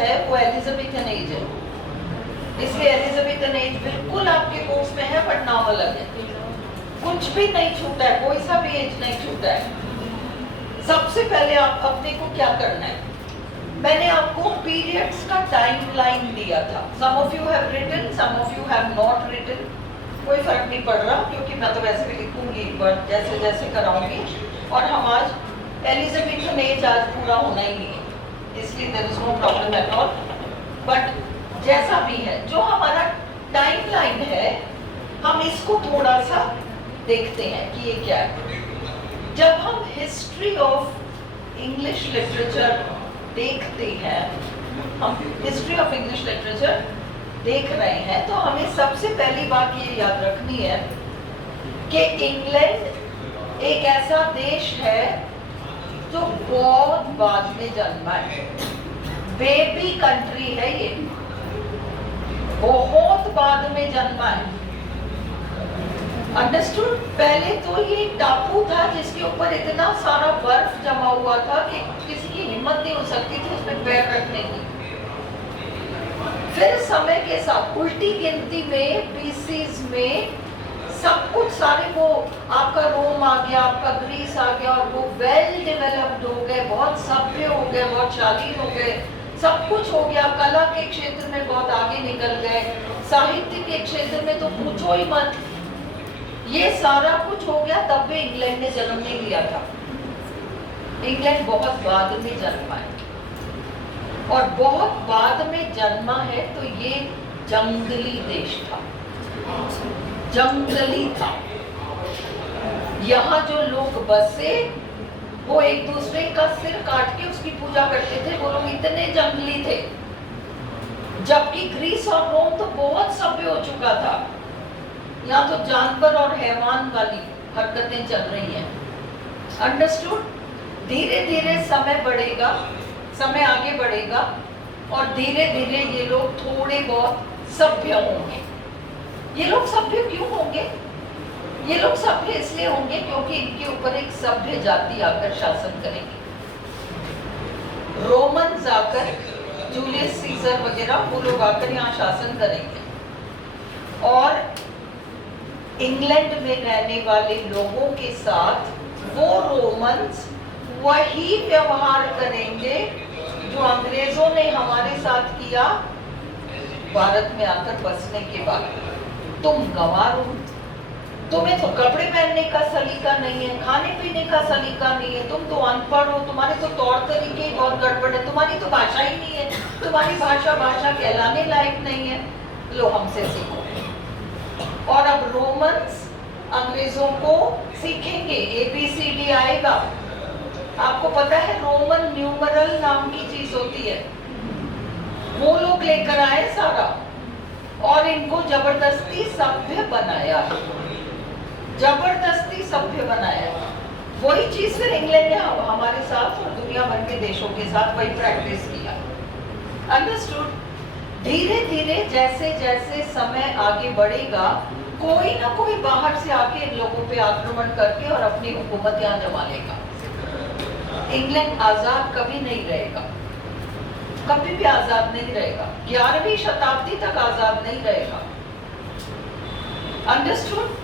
है वो Elizabethan age है, इसलिए एलिजाबेथन एज बिल्कुल आपके कोर्स में है, बट नाम अलग है। कुछ भी नहीं छूटा है, कोई सा भी एज नहीं छूटा है। सबसे पहले आप अपने को क्या करना है, मैंने आपको पीरियड्स का टाइमलाइन दिया था। Some of you have written, some of you have not written, कोई फर्क नहीं पड़ रहा क्योंकि मैं तो वैसे भी लिखूंगी पर जैसे जैसे कराऊंगी। और हम आज एलिजाबेथन एज आज पूरा होना ही नहीं है, इसलिए there is no problem at all. But जैसा भी है, जो हमारा टाइमलाइन है, हम इसको थोड़ा सा देखते हैं कि ये क्या है। जब हम हिस्ट्री ऑफ इंग्लिश लिटरेचर देखते हैं, हम हिस्ट्री ऑफ इंग्लिश लिटरेचर देख रहे हैं, तो हमें सबसे पहली बात ये याद रखनी है कि इंग्लैंड एक ऐसा देश है जो बहुत बाद में जन्मा है, बेबी कंट्री है, ये बहुत बाद में जन्मा है। अंडरस्टूड? पहले तो ये टापू था जिसके ऊपर इतना सारा बर्फ जमा हुआ था कि किसी की हिम्मत नहीं हो सकती थी उसमें पैर रखने की। फिर समय के साथ उल्टी गिनती में, पीसीज में सब कुछ सारे वो आपका रोम आ गया, आपका ग्रीस आ गया, और वो वेल डेवलप्ड हो गए, बहुत सभ्य हो गए, बहुत शालीन हो गए, सब कुछ हो गया। कला के क्षेत्र में बहुत आगे निकल गए, साहित्य के क्षेत्र में तो पूछो ही मत। ये सारा कुछ हो गया, तब भी इंग्लैंड ने जन्म नहीं लिया था। इंग्लैंड बहुत बाद में जन्मा है, और बहुत बाद में जन्मा है तो ये जंगली देश था, जंगली था। यहाँ जो लोग बसे वो एक दूसरे का सिर काट के उसकी पूजा करते थे, वो लोग इतने जंगली थे। जबकि ग्रीस और रोम तो बहुत सभ्य हो चुका था, यहाँ तो जानवर और हैवान वाली हरकतें चल रही हैं। अंडरस्टूड? धीरे धीरे समय बढ़ेगा, समय आगे बढ़ेगा, और धीरे धीरे ये लोग थोड़े बहुत सभ्य होंगे। ये लोग सभ्य क्यों होंगे? ये लोग सभ्य इसलिए होंगे क्योंकि इनके ऊपर एक सभ्य जाति आकर शासन करेगी। रोमन्स आकर, जूलियस सीजर वगैरह, वो लोग आकर यहाँ शासन करेंगे, और इंग्लैंड में रहने वाले लोगों के साथ वो रोमन्स वही व्यवहार करेंगे जो अंग्रेजों ने हमारे साथ किया भारत में आकर बसने के बाद। तुम गंवार हो, तुम्हें तो कपड़े पहनने का सलीका नहीं है, खाने पीने का सलीका नहीं है, तुम तो अनपढ़ हो, तुम्हारे तो तौर तरीके ही बहुत गड़बड़ है, तुम्हारी तो भाषा ही नहीं है, तुम्हारी भाषा भाषा कहलाने लायक नहीं है, लो हमसे सीखो। और अब रोमन्स अंग्रेजों को सीखेंगे, ABCD आएगा। आपको पता है रोमन न्यूमरल नाम की चीज होती है, वो लोग लेकर आए सारा, और इनको जबरदस्ती सभ्य बनाया, जबरदस्ती सभ्य बनाया। वही चीज फिर इंग्लैंड ने हमारे साथ और दुनिया भर के देशों के साथ वही प्रैक्टिस किया। अंडरस्टूड? धीरे धीरे जैसे जैसे समय आगे बढ़ेगा, कोई ना कोई बाहर से आके इन लोगों पे आक्रमण करके और अपनी हुकूमत यहाँ जमा लेगा। इंग्लैंड आजाद कभी नहीं रहेगा, कभी भी आजाद नहीं रहेगा, 11वीं शताब्दी तक आजाद नहीं रहेगा। अंडरस्टूड?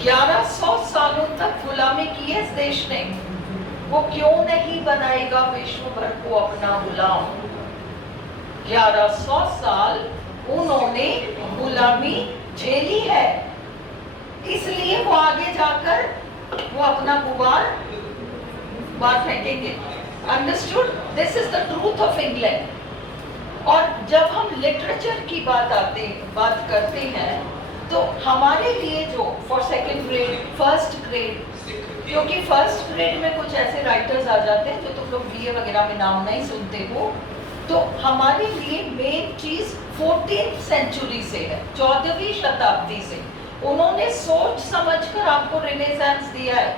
1100 सालों तक गुलामी की है इस देश ने, वो क्यों नहीं बनाएगा विश्व भर को अपना गुलाम? 1100 साल उन्होंने गुलामी झेली है, इसलिए वो आगे जाकर वो अपना गुबार बाहर फेंकेंगे। Understood? This is the truth of England. और जब हम लिटरेचर की बात करते हैं, तो हमारे लिए जो for second grade, first grade, क्योंकि फर्स्ट ग्रेड में कुछ ऐसे राइटर्स आ जाते हैं जो तुम लोग BA वगैरह में नाम नहीं सुनते हो, तो हमारे लिए मेन चीज 14th सेंचुरी से है, 14वीं शताब्दी से। उन्होंने सोच समझकर आपको रिनेसेंस दिया है,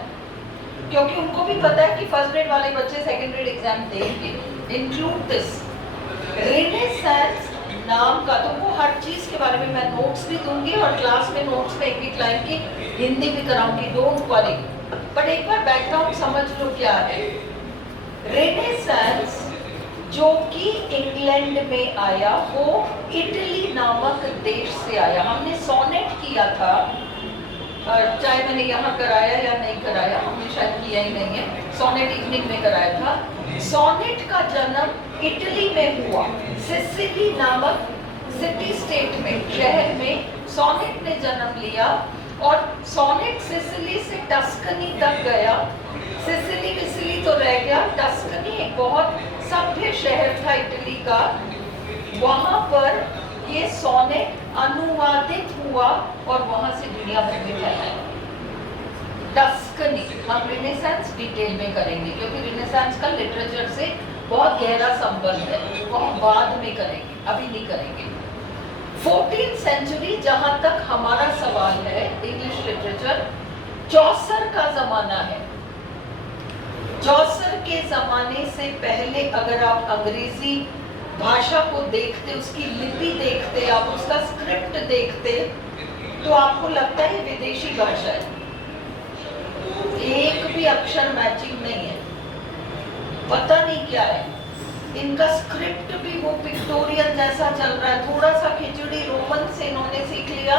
क्योंकि उनको भी पता है कि फर्स्ट ग्रेड वाले बच्चे सेकंड ग्रेड एग्जाम देंगे। इंक्लूड दिस रिनेसेंस नाम का, तो वो हर चीज के बारे में मैं नोट्स भी दूंगी, और क्लास में नोट्स में एक लाइन की हिंदी भी कराऊंगी, डोंट वरी। बट एक बार बैकग्राउंड समझ लो क्या है। रिनेसेंस जो कि इंग्लैंड में आया, वो इटली नामक देश से आया। हमने सोनेट किया था, चाहे मैंने यहाँ कराया या नहीं कराया, हमने शायद किया ही नहीं है, सोनेट इवनिंग में कराया था। सोनेट का जन्म इटली में हुआ, सिसिली नामक सिटी स्टेट में, शहर में सोनेट ने जन्म लिया। और सोनेट सिसिली से टस्कनी तक गया। सिसिली विसिली तो रह गया, टस्कनी एक बहुत सभ्य शहर था इटली का, वहां पर ये सोनेट अनुवादित हुआ और वहां से दुनिया भर में फैला। टस्कनी हम रिनेसांस डिटेल में करेंगे, क्योंकि रिनेसांस का लिटरेचर से बहुत गहरा संबंध है, वो हम बाद में करेंगे, अभी नहीं करेंगे। 14th सेंचुरी जहां तक हमारा सवाल है, इंग्लिश लिटरेचर, चौसर का जमाना है। चौसर के जमाने से पहले अगर आप अंग्रेजी भाषा को देखते, उसकी लिपि देखते, आप उसका स्क्रिप्ट देखते, तो आपको लगता है विदेशी भाषा है, एक भी अक्षर मैचिंग नहीं है, पता नहीं क्या है। इनका स्क्रिप्ट भी वो पिक्टोरियन जैसा चल रहा है, थोड़ा सा खिचड़ी रोमन से इन्होंने सीख लिया,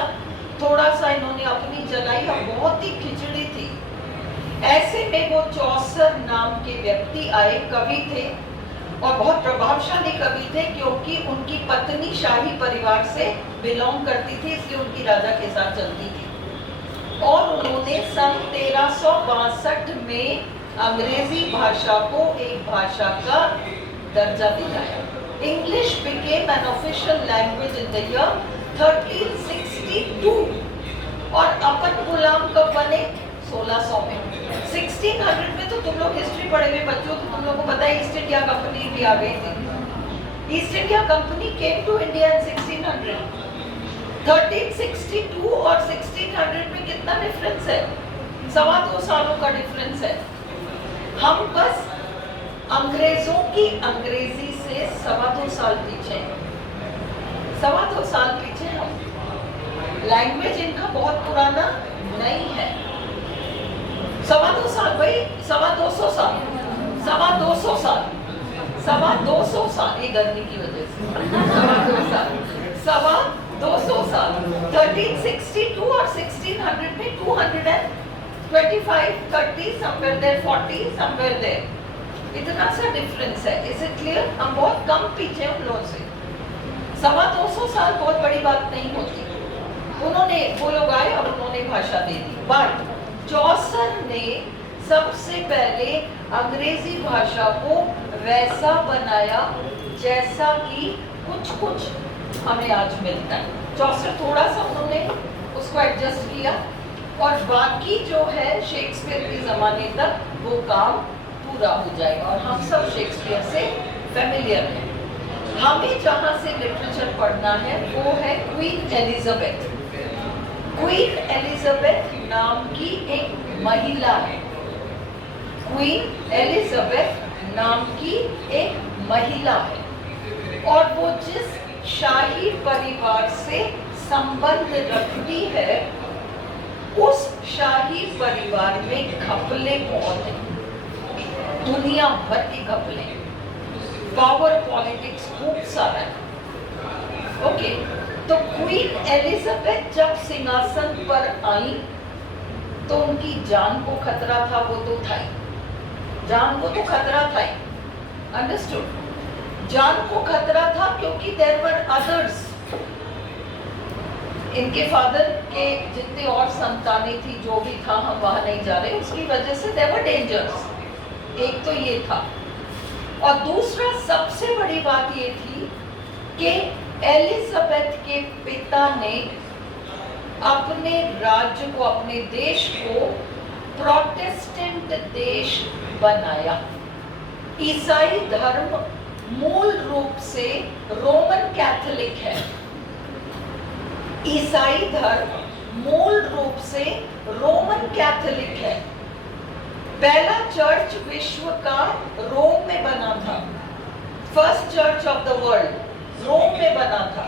थोड़ा सा इन्होंने अपनी जलाई, और बहुत ही खिचड़ी थी। ऐसे में वो चौसर नाम के व्यक्ति आए, कवि थे, और बहुत प्रभावशाली कवि थे, क्योंकि उनकी पत्नी शाही परिवार से बिलोंग करती थी, इसलिए उनकी राजा के साथ चलती थी। और उन्होंने सन 1362 में अंग्रेजी भाषा को एक भाषा का दर्जा दिलाया। English became an official language in the year 1362, और अपन गुलाम कब बने? 1600 में। 1600 में तो तुम लोग हिस्ट्री पढ़े हुए बच्चों, तो तुम लोगों को पता है ईस्ट इंडिया कंपनी भी आ गई थी। East India company came to India in 1600। 1362 और 1600 में कितना डिफरेंस है? 2.25 सालों का डिफरेंस है। हम बस अंग्रेजों की अंग्रेजी से 2.25 साल पीछे, 2.25 साल पीछे हम। लैंग्वेज इनका बहुत पुराना नहीं है। 2.25 साल भाई, 2.25 साल, 2.25 साल, 2.25 साल, ये गर्मी की वजह से 2.25 साल, 2.25 साल। 1362 और 1600 में 225, 30, somewhere there, 40, somewhere there, इतना सा डिफरेंस है। Is it clear? हम बहुत कम पीछे हम लोगों से। 225 साल बहुत बड़ी बात नहीं होती। उन्होंने, वो लोग आए और उन्होंने भाषा दे दी। बट चौसर ने सबसे पहले अंग्रेजी भाषा को वैसा बनाया जैसा कि कुछ कुछ हमें आज मिलता है। चौसर थोड़ा सा उन्होंने उसको एडजस्ट किया, और बाकी जो है शेक्सपियर के जमाने तक वो काम पूरा हो जाएगा। और हम सब शेक्सपियर से फेमिलियर हैं। हमें जहाँ से लिटरेचर पढ़ना है वो है क्वीन एलिजाबेथ। क्वीन एलिजाबेथ नाम की एक महिला है। क्वीन एलिजाबेथ नाम की एक महिला है, और वो जिस शाही परिवार से संबंध रखती है, उस शाही परिवार में घपले बहुत हैं, दुनिया भर के घपले, पावर पॉलिटिक्स खूब सारा है। ओके, तो क्वीन एलिजाबेथ जब सिंहासन पर आई तो उनकी जान को खतरा था, वो तो था ही, जान को तो खतरा था ही, अंडरस्टूड? जान को खतरा था क्योंकि देयर वर अदर्स। इनके फादर के जितने और संतानें थी, जो भी था, हम वहां नहीं जा रहे, उसकी वजह से देयर वर डेंजर्स। एक तो ये था, और दूसरा सबसे बड़ी बात ये थी कि एलिजाबेथ के पिता ने अपने राज्य को, अपने देश को प्रोटेस्टेंट देश बनाया। ईसाई धर्म मूल रूप से रोमन कैथोलिक है। ईसाई धर्म मूल रूप से रोमन कैथोलिक है। पहला चर्च विश्व का रोम में बना था। First church of the world Rome में बना था।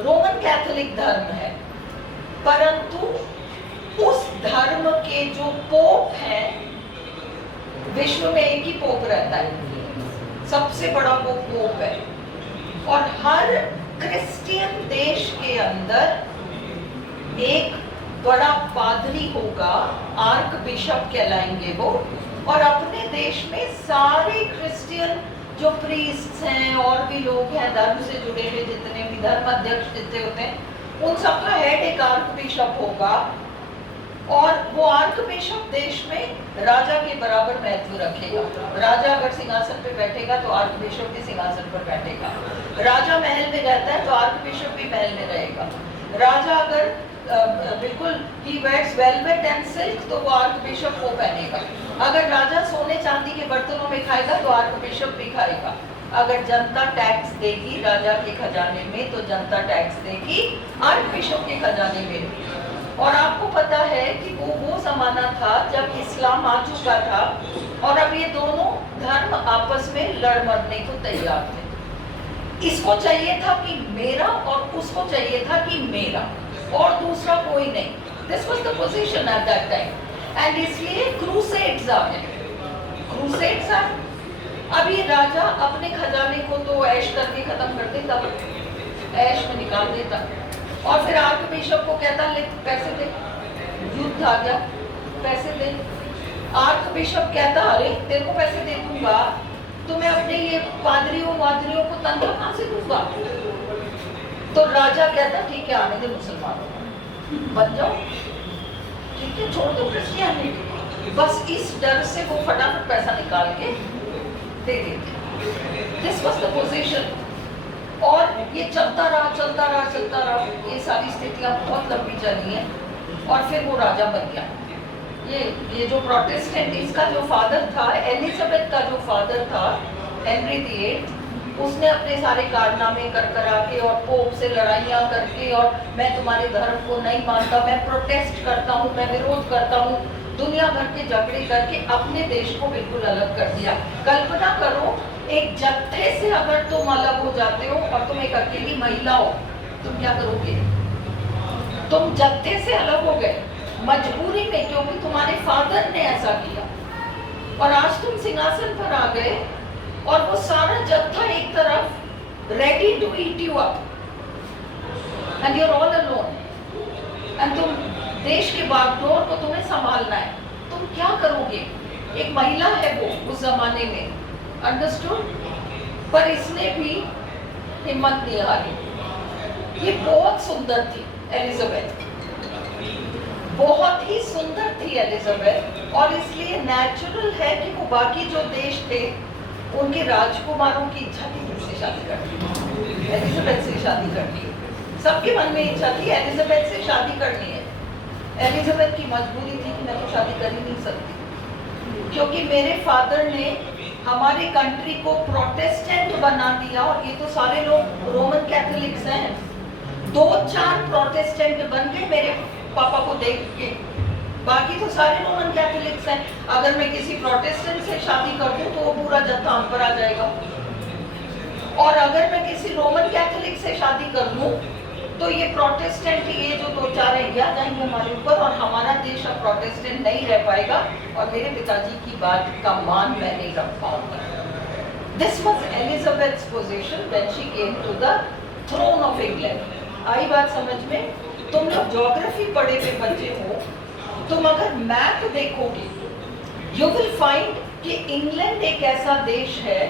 रोमन कैथोलिक धर्म है, परंतु उस धर्म के जो पोप हैं, विश्व में एक ही पोप रहता है, सबसे बड़ा वो पोप है। और हर क्रिश्चियन देश के अंदर एक बड़ा पादरी होगा, आर्क बिशप कहलाएंगे वो। और अपने देश में सारे क्रिश्चियन जो प्रीस्ट्स हैं और भी लोग हैं धर्म से जुड़े हुए, जितने भी धर्म अध्यक्ष जितने होते हैं, उन सबका हेड एक आर्क बिशप होगा। और वो आर्क बिशप देश में राजा के बराबर महत्व रखेगा। राजा अगर सिंहासन पे बैठेगा तो आर्क बिशप भी सिंहासन पर बैठेगा। राजा महल में रहता है तो आर्क बिशप भी महल में रहेगा। राजा अगर बिल्कुल ही वेयर्स वेलवेट एंड सिल्क तो वो आर्क बिशप वो पहनेगा। अगर राजा सोने चांदी के बर्तनों में खाएगा तो आर्क बिशप भी खाएगा। अगर जनता टैक्स देगी राजा के खजाने में तो जनता टैक्स देगी आर्क बिशप के खजाने में। और आपको पता है कि वो जमाना था जब इस्लाम आ चुका था और अब ये दोनों धर्म आपस में लड़ मरने को तैयार थे। इसको चाहिए था कि मेरा और उसको चाहिए था कि मेरा, और दूसरा कोई नहीं। This was the position at that time. And इसलिए क्रूसेड्स आ गए। क्रूसेड्स आ, अब ये राजा अपने खजाने को तो ऐश करके खत्म कर देता, ऐश में निकाल देता, और फिर आर्क बिशप को कहता ले पैसे दे, युद्ध आ गया पैसे दे। आर्क बिशप कहता अरे तेरे को पैसे दे दूंगा तो मैं अपने ये पादरियों वादरियों को तनख्वाह कहाँ से दूंगा। तो राजा कहता ठीक है आने दे मुसलमानों बन जाओ, ठीक है छोड़ दो क्रिश्चियनिटी। बस इस डर से वो फटाफट पैसा निकाल के दे देते। This was the position. और ये चलता रहा चलता रहा चलता रहा, ये सारी स्थितियां बहुत लंबी चली हैं। और फिर वो राजा बन गया। ये जो प्रोटेस्टेंट, इसका जो फादर था, एलिजाबेथ का जो फादर था हेनरी VIII, उसने अपने सारे कारनामे कर करा के और पोप से लड़ाइयाँ करके, और मैं तुम्हारे धर्म को नहीं मानता, मैं प्रोटेस्ट करता हूँ, मैं विरोध करता हूँ, दुनिया भर के झगड़े करके अपने देश को बिल्कुल अलग कर दिया। कल्पना करो एक जत्थे से अगर तुम अलग हो जाते हो और तुम एक अकेली महिला हो, तुम क्या करोगे? तुम जत्थे से अलग हो गए मजबूरी में, क्योंकि तुम्हारे फादर ने ऐसा किया। और आज तुम सिंहासन पर आ गए और वो सारा जत्था एक तरफ ready to eat you up and you are all alone, and तुम देश के बागडोर को तुम्हें संभालना है। तुम क्या करोगे? एक महिला है वो उस जमाने में, अंडरस्टूड? पर इसने भी हिम्मत नहीं हारी। ये बहुत सुंदर थी एलिजाबेथ, बहुत ही सुंदर थी एलिजाबेथ। और इसलिए नेचुरल है कि वो बाकी जो देश थे उनके राजकुमारों की इच्छा थी किससे शादी करनी, एलिजाबेथ से शादी करनी। सबके मन में इच्छा थी एलिजाबेथ से शादी करनी है। एलिजाबेथ की मजबूरी थी कि मैं तो शादी कर ही नहीं सकती, क्योंकि मेरे फादर ने हमारे कंट्री को प्रोटेस्टेंट बना दिया। और ये तो सारे लोग रोमन कैथोलिक्स हैं, 2-4 प्रोटेस्टेंट बन गए मेरे पापा को देख के, बाकी तो सारे रोमन कैथोलिक्स हैं। अगर मैं किसी प्रोटेस्टेंट से शादी कर दूं तो वो पूरा जत्था हम पर आ जाएगा, और अगर मैं किसी रोमन कैथोलिक से शादी कर लूं तो ये प्रोटेस्टेंट, ये जो 2-4 हैं आ जाएंगे हमारे ऊपर, और हमारा देश अब प्रोटेस्टेंट नहीं रह पाएगा, और मेरे पिताजी की बात का मान मैं नहीं रख पाऊंगा। This was Elizabeth's position when she came to the throne of England. आई बात समझ में? तुम लोग ज्योग्राफी पढ़े हुए बच्चे हो, तुम अगर मैप देखोगे यू विल फाइंड कि इंग्लैंड एक ऐसा देश है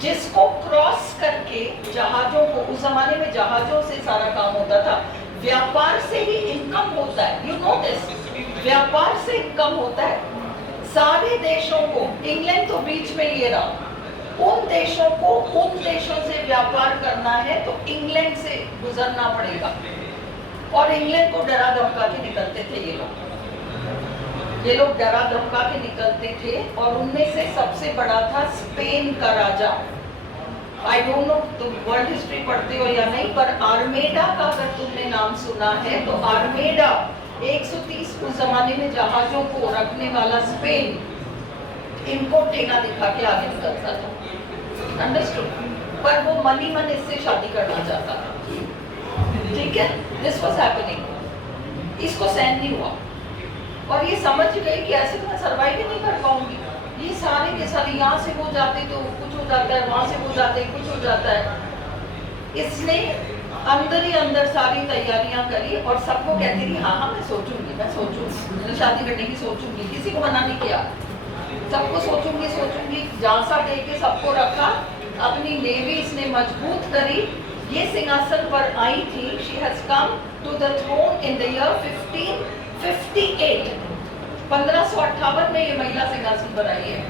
जिसको क्रॉस करके जहाजों को, उस जमाने में जहाजों से सारा काम होता था, व्यापार से ही इनकम होता है। यू नो दिस, व्यापार से इनकम होता है। सारे देशों को, इंग्लैंड तो बीच में ये रहा, उन देशों को उन देशों से व्यापार करना है तो इंग्लैंड से गुजरना पड़ेगा। और इंग्लैंड को डरा धमका के निकलते थे ये लोग डरा धमका के निकलते थे। और उनमें से सबसे बड़ा था स्पेन का राजा। आई डोंट नो तुम वर्ल्ड हिस्ट्री पढ़ते हो या नहीं, पर आर्मेडा का अगर तुमने नाम सुना है तो आर्मेडा 130 उस जमाने में जहाजों को रखने वाला स्पेन, इनको ठेका दिखा के आगे निकलता था, अंडरस्टूड? पर वो मनी मन इससे शादी करना चाहता था, ठीक है? This was happening. इसको सहन नहीं हुआ और ये समझ गई कि ऐसे तो मैं सर्वाइव ही नहीं कर पाऊंगी, ये सारे के सारे यहाँ से वो जाते तो कुछ हो जाता है, वहां से वो जाते कुछ हो जाता है। इसने अंदर ही अंदर सारी तैयारियां करी और सबको कहती रही हाँ हाँ मैं सोचूंगी, शादी करने की सोचूंगी, किसी को मना नहीं किया, सबको सोचूंगी, झांसा दे के सबको रखा, अपनी नेवी इसने मजबूत करी। ये सिंहासन पर आई थी, she has come to the throne in the year 1558, 1558 में ये महिला सिंहासन पर आई है।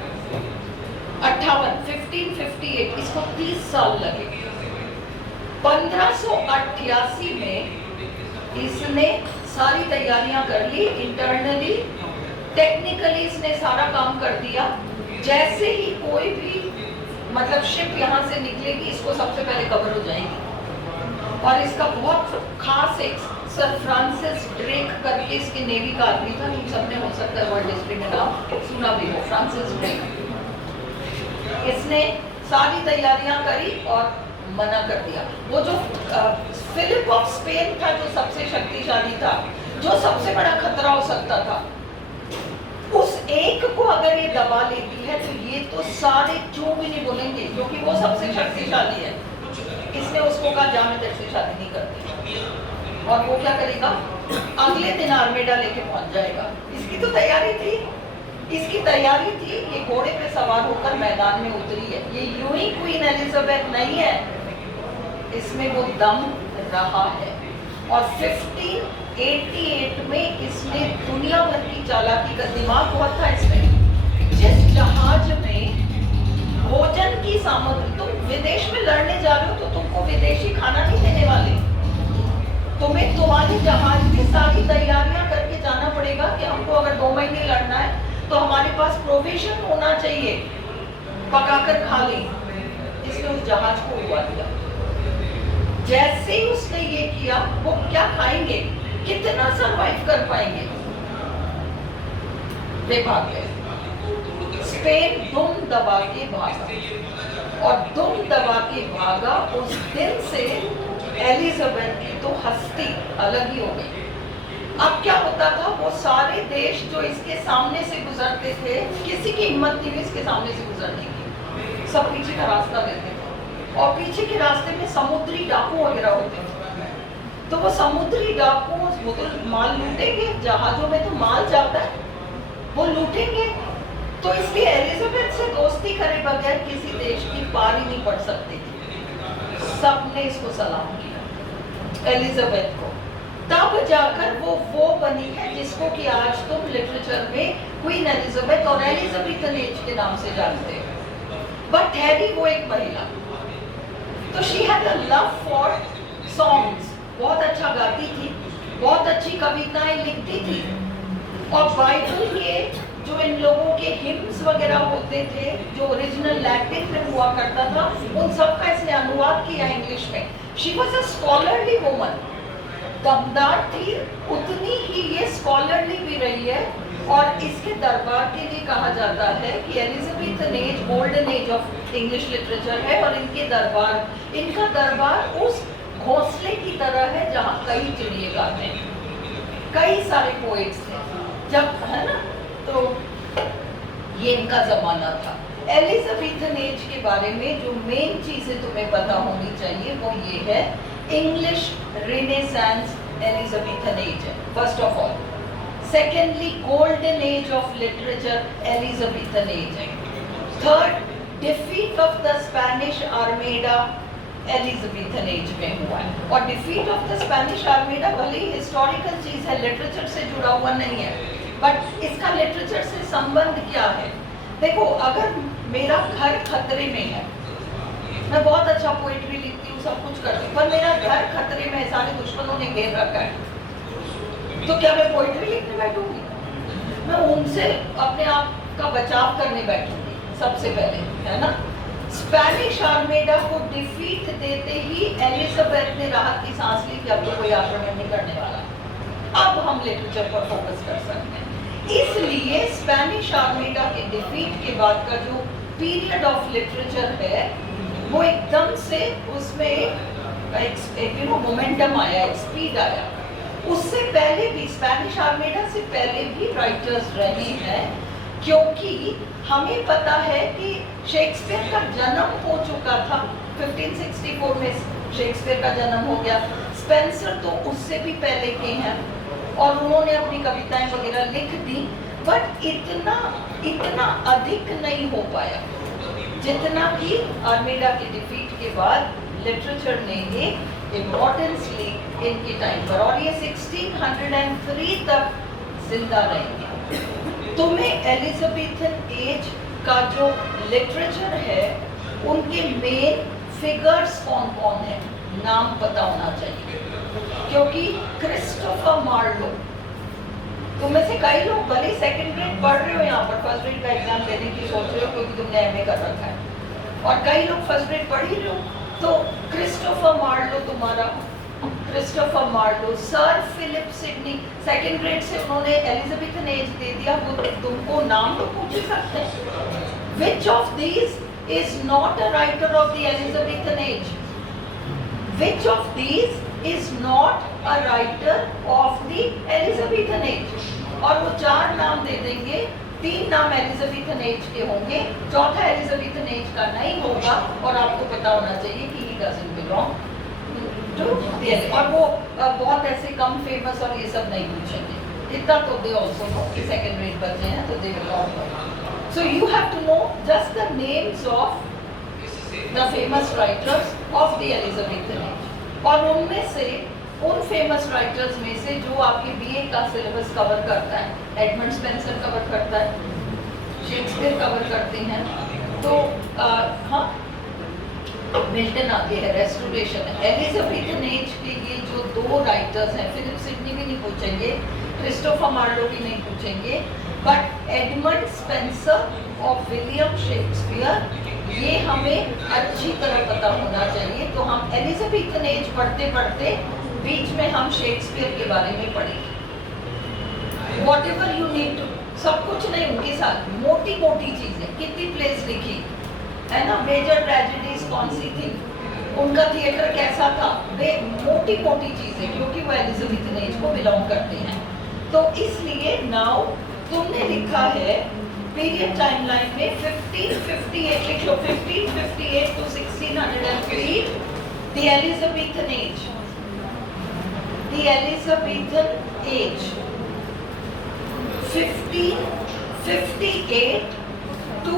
1558, इसको 30 साल लगे। 1588 में इसने सारी तैयारियां कर ली, इंटरनली टेक्निकली इसने सारा काम कर दिया। जैसे ही कोई भी मतलब शिप यहाँ से निकलेगी, इसको सबसे पहले कवर हो जाएगी। और इसका बहुत खास एक सर फ्रांसिस ड्रेक करके इसके नेवी का आदमी था, तुम सबने हो सकता है वर्ल्ड हिस्ट्री में नाम सुना भी हो, फ्रांसिस ड्रेक। इसने सारी तैयारियां करी और मना कर दिया। वो जो फिलिप ऑफ स्पेन था, जो सबसे शक्तिशाली था, जो सबसे बड़ा खतरा हो सकता था, उस एक को अगर ये दबा लेती है तो ये तो सारे क्यों भी नहीं बोलेंगे, क्योंकि वो सबसे शक्तिशाली है। इसने उसको कहा जा मैं तेरे से शादी नहीं करती। और वो क्या करेगा, अगले दिन आर्मेडा लेके पहुंच जाएगा। इसकी तो तैयारी थी, ये घोड़े पे सवार होकर मैदान में उतरी है। ये यूं ही क्वीन एलिजाबेथ नहीं है, इसमें वो दम रहा है। और 1588 में इसने दुनिया भर की चालाकी का दिमाग बहुत था इसमें। जिस जहाज में भोजन की सामग्री, तुम विदेश में लड़ने जा रहे हो तो तुमको विदेशी खाना नहीं देने वाले, तुम्हें तुम्हारे जहाज में सारी तैयारियां करके जाना पड़ेगा कि हमको अगर 2 महीने लड़ना है तो हमारे पास प्रोविजन होना चाहिए, पकाकर खा ले। इसने उस जहाज को उड़वा दिया। जैसे ही उसने ये किया, वो क्या खाएंगे, कितना सरवाइव कर पाएंगे, वे भाग गए। स्पेन दुम दबा के भागा और दुम दबा के भागा। उस दिन से एलिजाबेथ की तो हस्ती अलग ही हो गई। अब क्या होता था, वो सारे देश जो इसके सामने से गुजरते थे, किसी की हिम्मत नहीं हुई इसके सामने से गुजरने की, सब पीछे का रास्ता लेते थे। और पीछे के रास्ते में समुद्री डाकू वगैरह होते थे, तो वो समुद्री डाकू वो तो माल लूटेंगे, जहाजों में तो माल जाता है, वो लूटेंगे। तो इसलिए एलिजाबेथ से दोस्ती करे बगैर किसी देश की पार ही नहीं पड़ सकती थी। सबने इसको सलाम किया एलिजाबेथ को। तब जाकर वो बनी है जिसको कि आज तुम लिटरेचर में क्वीन एलिजाबेथ और एलिजाबेथन एज के नाम से जानते हो। बट ठहरी वो एक महिला, तो she had a love for songs, बहुत अच्छा गाती थी, बहुत अच्छी कविताएं लिखती थी। और बाइबल के जो इन लोगों के हिम्स वगैरह होते थे, जो ओरिजिनल लैटिन में हुआ करता था, उन सब का इसने अनुवाद किया इंग्लिश में। She was a scholarly woman, दमदार थी, उतनी ही ये स्कॉलरली भी रही है। और इसके दरबार के लिए कहा जाता है कि Elizabethan age golden age of English literature है। और इनका दरबार उस घोंसले की तरह है जहाँ कई चिड़िए गाते हैं, कई सारे पोएट्स थे जब, है ना। तो ये इनका जमाना था। एलिजाबेथन एज के बारे में जो मेन चीजें तुम्हें पता होनी चाहिए वो ये है, इंग्लिश रिनेसांस एलिजाबेथन एज है first of all. Secondly golden age of literature Elizabethan age है। Third, defeat of the Spanish armada Elizabethan age में हुआ है। और defeat of the Spanish armada भले ही हिस्टोरिकल चीज है, लिटरेचर से जुड़ा हुआ नहीं है, बट इसका लिटरेचर से संबंध क्या है। देखो, अगर मेरा घर खतरे में है, मैं बहुत अच्छा पोएट्री लिखती हूँ, सब कुछ करती हूँ, पर मेरा घर खतरे में है, सारे दुश्मनों ने घेर रखा है, तो क्या मैं पोएट्री लिखने बैठूंगी? मैं उनसे अपने आप का बचाव करने बैठूंगी सबसे पहले, है ना। स्पेनिश आर्मेडा को डिफीट देते ही एलिजाबेथ ने राहत की सांस ली कि अब तो कोई आक्रमण नहीं करने वाला, अब हम लिटरेचर पर फोकस कर सकते हैं। इसलिए स्पेनिश आर्मेडा के डिफीट के बाद का जो पीरियड ऑफ लिटरेचर है, वो एकदम से उसमें एक मोमेंटम आया, एक स्पीड आया। उससे पहले भी, स्पेनिश आर्मेडा से पहले भी राइटर्स रहे हैं क्योंकि हमें पता है कि शेक्सपियर का जन्म हो चुका था 1564 में, शेक्सपियर का जन्म हो गया। स्पेंसर तो उससे भी पहले के हैं और उन्होंने अपनी कविताएं वगैरह लिख दी, बट इतना अधिक नहीं हो पाया जितना कि आर्मेडा की डिफीट के बाद लिटरेचर ने एक इम्पोर्टेंस ली इनके टाइम पर, और ये 1603 तक जिंदा रहेंगे। तुम्हें एलिजाबेथन एज का जो लिटरेचर है उनके मेन फिगर्स कौन कौन है नाम पता होना चाहिए, क्योंकि क्रिस्टोफर मार्लो, तुम में से कई लोग भले सेकंड ग्रेड पढ़ रहे हो यहाँ पर, फर्स्ट ग्रेड का एग्जाम देने की सोच रहे हो क्योंकि तुमने एमए कर रखा है, और कई लोग फर्स्ट ग्रेड पढ़ ही रहे हो, तो क्रिस्टोफर मार्लो तुम्हारा, Christopher Marlowe, sir Philip Sidney, second grade से उन्होंने एलिजाबेथन एज दे दिया, वो तुमको नाम तो पूछ ही सकते हैं। Which of these is not a writer of the Elizabethan as? Which of these is not a writer of the Elizabethan age? और वो 4 नाम दे देंगे, 3 नाम एलिजाबेथन एज के होंगे, चौथा एलिजाबेथन एज का नहीं होगा, और आपको पता होना चाहिए कि he doesn't belong to the, और वो बहुत ऐसे कम फेमस और ये सब नहीं पूछेंगे, इतना तो दे also know कि सेकंड रेट बच्चे हैं तो they will not know. So you have to know just the names of the famous writers of the Elizabethan age, और उनमें से उन फेमस राइटर्स में से जो आपके बीए का सिलेबस कवर करता है, एडमंड स्पेंसर कवर करता है, शेक्सपियर कवर करते हैं, तो हाँ मिल्टन आगे है, रेस्टोरेशन है। एलिजाबेथन एज के ये जो 2 राइटर्स हैं, फिलिप सिडनी भी नहीं पूछेंगे, क्रिस्टोफर मार्लो भी नहीं पूछेंगे, बट एडमंड स्पेंसर और विलियम शेक्सपियर ये हमें अच्छी तरह पता होना चाहिए। तो हम एलिजाबेथन एज पढ़ते पढ़ते बीच में हम शेक्सपियर के बारे में पढ़ेंगे, whatever you need to, सब कुछ नहीं, उनके साथ मोटी मोटी चीजें, कितनी प्लेस लिखी है ना, मेजर ट्रेजेडीज कौन सी थी, उनका थिएटर कैसा था, वे मोटी मोटी चीजें, क्योंकि वो एलिजाबेथन एज को बिलोंग करते हैं। तो इसलिए नाउ तुमने लिखा है पीरियड टाइमलाइन में 1558 लिख लो, 1558 to 1603 the Elizabethan age, the Elizabethan age, 1558 to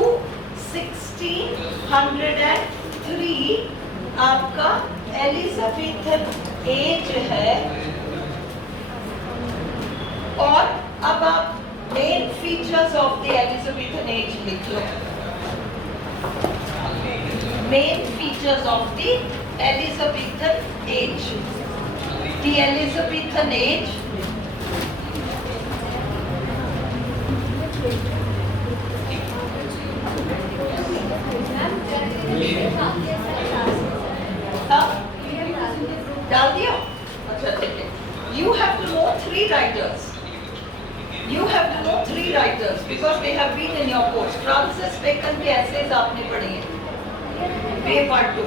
1603 आपका एलिजाबेथन एज है। और अब आप main features of the Elizabethan age लिख लो, main features of the Elizabethan age, the Elizabethan age डाल दिया, अच्छा ठीक है। You have to know 3 writers. You have to know 3 writers because they have been in your course. Francis Bacon के essays आपने पढ़ी है, पे पार्ट 2,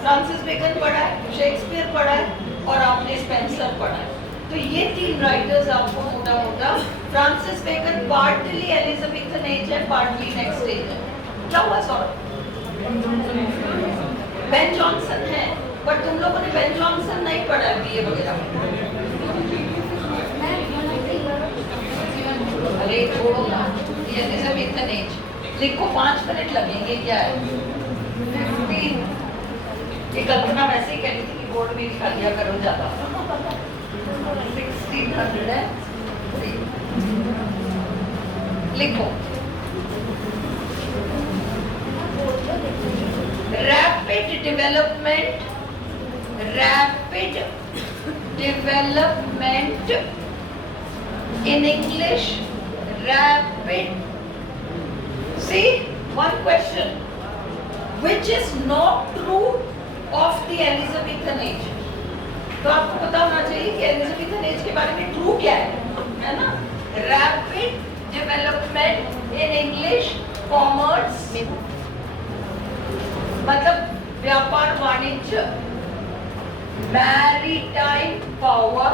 फ्रांसिस बेकन पढ़ा है, शेक्सपियर पढ़ा है और आपने स्पेंसर पढ़ा है। तो ये 3 राइटर्स आपको मोटा मोटा, Francis Bacon partly Elizabethan age है, पार्टली नेक्स्ट एज है। क्या हुआ सॉरी, बेन जॉनसन है, पर तुम लोगों ने बेन जॉनसन नहीं पढ़ा है बीए वगैरह में। अरे छोड़ो ना, ये एलिजाबेथन एज लिखो, 5 मिनट लगेंगे, क्या है 15, ये कल्पना वैसे ही कह रही थी कि बोर्ड में लिखा दिया करो ज्यादा, 1603 लिखो। Rapid development in English, rapid. See, one question, which is not true of the Elizabethan age. तो आपको पता होना चाहिए कि एलिजाबेथन एज के बारे में ट्रू क्या है ना? Rapid development in English, commerce मतलब व्यापार वाणिज्य, मैरीटाइम पावर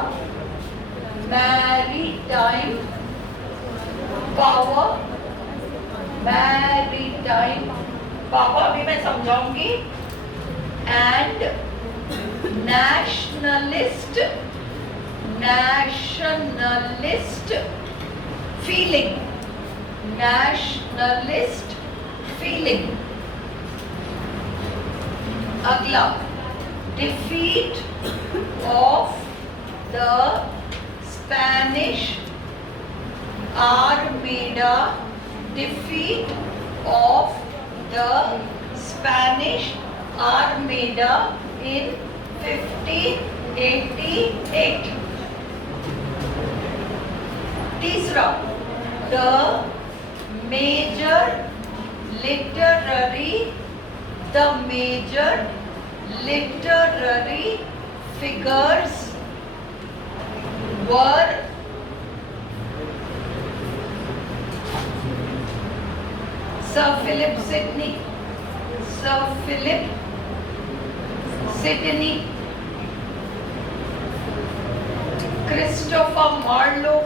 मैरीटाइम, पापा अभी मैं समझाऊंगी, and nationalist feeling, nationalist feeling. अगला, defeat of the Spanish Armada, defeat of the Spanish Armada in 1588. तीसरा, the major literary figures were Sir Philip Sidney, Christopher Marlowe,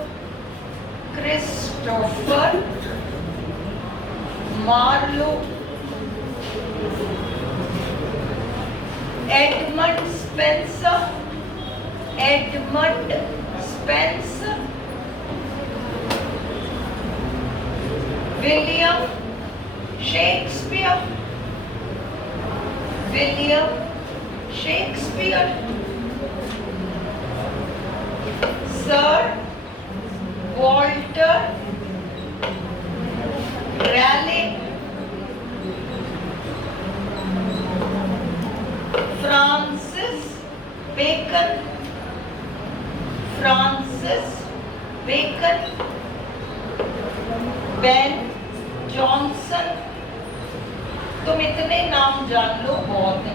Edmund Spencer, William Shakespeare, Sir Walter Raleigh, Francis Bacon, Ben Jonson. तुम इतने नाम जान लो, बहुत है,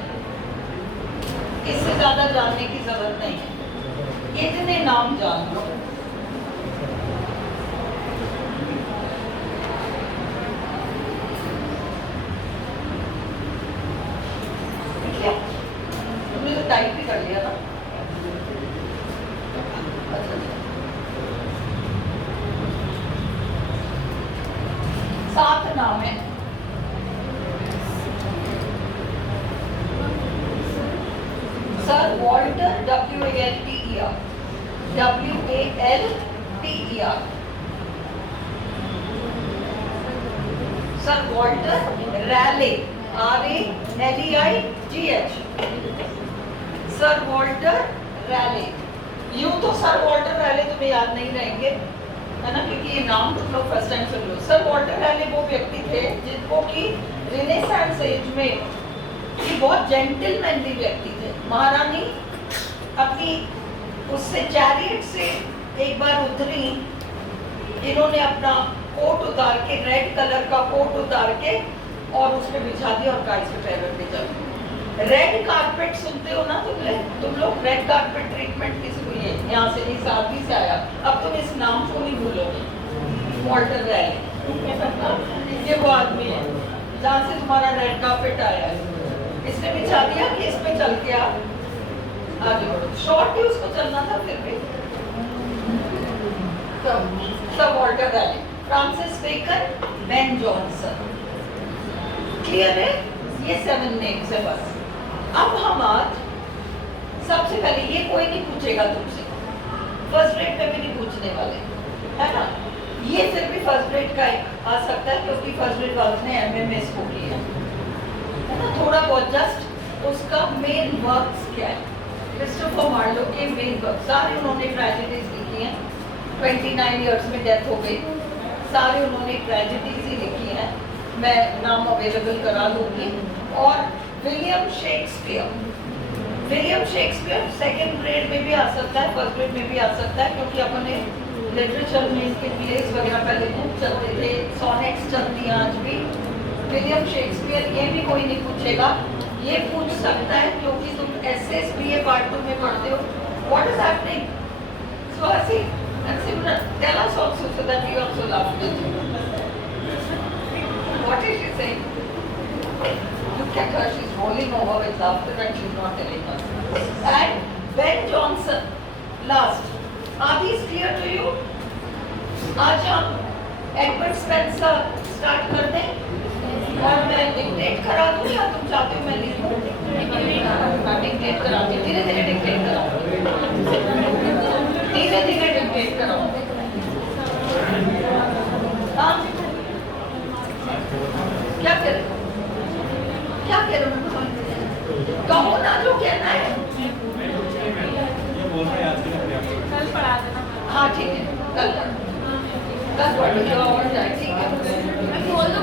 इससे ज्यादा जानने की जरूरत नहीं है, इतने नाम जान लो। तुमने तो टाइप भी कर लिया ना? सात नाम है। Sir Walter, W-A-L-T-E-R, sir Walter Raleigh, R-A-L-E-I-G-H, sir Walter Raleigh. यूं तो सर वॉल्टर रैले तुम्हें याद नहीं रहेंगे, है ना, क्योंकि ये नाम तुम लोग फर्स्ट टाइम सुन लो। सर वॉल्टर रैले वो व्यक्ति थे जिनको कि रिनेसांस एज में ये बहुत जेंटलमैनली व्यक्ति थे। महारानी अपनी उससे चैरियट से एक बार उतरी, इन्होंने अपना कोट उतार के, रेड कलर का कोट उतार के और उसमें बिछा दिया और गाड़ी से पैर पे चल। रेड कारपेट सुनते हो ना तुम लोग, रेड कारपेट ट्रीटमेंट किसी को, ये यहाँ से इस आदमी से आया। अब तुम इस नाम को नहीं भूलोगे, वॉल्टर रैले। ये वो आदमी है जहाँ से तुम्हारा रेड कारपेट आया है, इसने बिछा दिया कि इस पे चल के आप आगे बढ़ो। शॉर्ट ही उसको चलना था फिर भी। Sir Walter Raleigh, Francis Bacon, Ben Jonson. Clear है? ये 7 नेम्स है बस। अब हम आज सबसे पहले, ये कोई नहीं पूछेगा तुमसे, फर्स्ट ग्रेड में भी नहीं पूछने वाले, है ना। ये फिर भी फर्स्ट ग्रेड का आ सकता है क्योंकि फर्स्ट ग्रेड वालों ने MMS को किया है ना। थोड़ा बहुत जस्ट उसका मेन वर्क्स क्या है। क्रिस्टोफर मार्लो के मेन वर्क सारे उन्होंने ट्रेजेडीज लिखी हैं, 29 इयर्स में डेथ हो गई, सारे उन्होंने ट्रेजेडीज ही लिखी हैं, मैं नाम अवेलेबल करा दूंगी। और विलियम शेक्सपियर सेकंड ग्रेड में भी आ सकता है, फर्स्ट ग्रेड में भी आ सकता है, क्योंकि अपने लिटरेचर में इसके प्लेस वगैरह पहले बुक चलते थे, सोनेट्स चलती हैं आज भी। विलियम शेक्सपियर, ये भी कोई नहीं पूछेगा, ये पूछ सकता है क्योंकि तुम SS BA पार्ट 2 में पढ़ते हो। What is happening? सो हसी and Simran, tell us also so that you also laugh with you. What is she saying? Look at her, she's rolling over with laughter and she's not telling us. And Ben Jonson, last. Are these clear to you? आज हम Edward Spencer start कर दें और मैं dictate करा दूं या तुम चाहते हो मैं लिखूं? डिक्टेट कराती हूँ, धीरे धीरे डिक्टेट कराऊंगी, धीरे धीरे डिक्टेट कराऊंगी। हाँ क्या करें, क्या करें? कहो ना जो कहना है। कल पढ़ा देना। हाँ ठीक है, कल पढ़ लो जो और जाए, ठीक है।